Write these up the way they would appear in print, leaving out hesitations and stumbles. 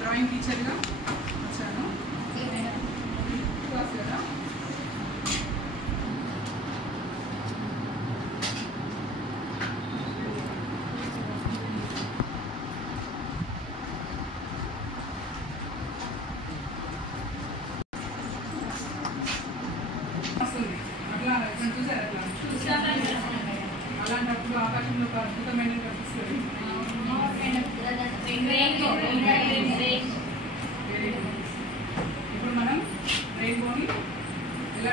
Drawing టీచర్గా వచ్చాను. Class కదా. వస్తుంది అట్లా ఎక్కడ చూసారు అట్లా అలాంటప్పుడు ఆకాశంలో ఒక అద్భుతమైన కనిపిస్తుంది. ఇప్పుడు మనం రెయిన్బోని ఎలా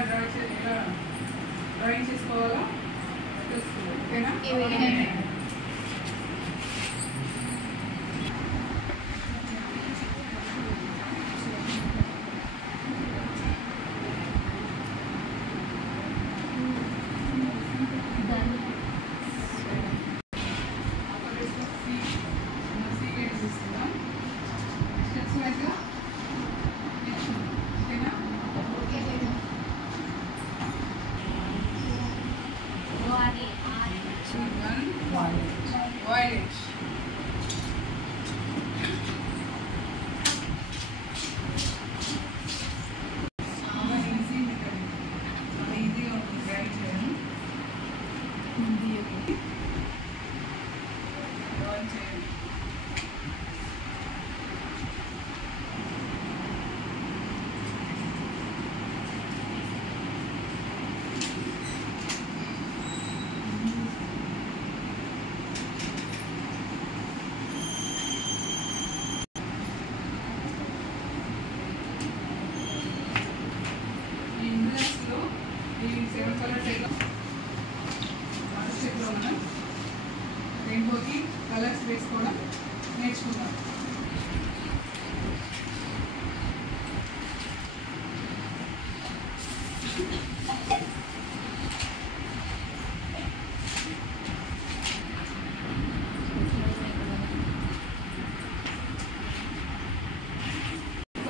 డ్రాయింగ్ చేసుకోవాలో తెలుస్తుంది. ఓకేనా? Violet. రెయిన్బోకి కలర్స్ వేసుకోవడం నేర్చుకుంటాం.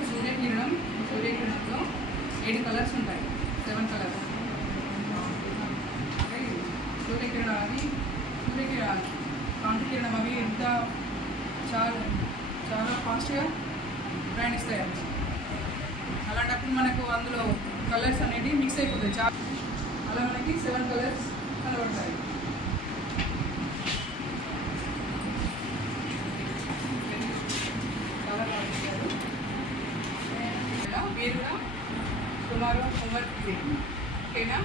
సూర్యకిరణంలో 7 కలర్స్ ఉంటాయి. 7 కలర్స్. సూర్యకిరణాలు కాంతికిరణం అవి ఎంత చాలా ఫాస్ట్గా ప్రయాణిస్తాయి. అలాంటప్పుడు మనకు అందులో కలర్స్ అనేవి మిక్స్ అయిపోతాయి. అలా మనకి 7 కలర్స్ కనబడతాయి. చాలా బాగుంటారు. మీరు కూడా సుమారు హోంవర్క్ ఇది. ఓకేనా?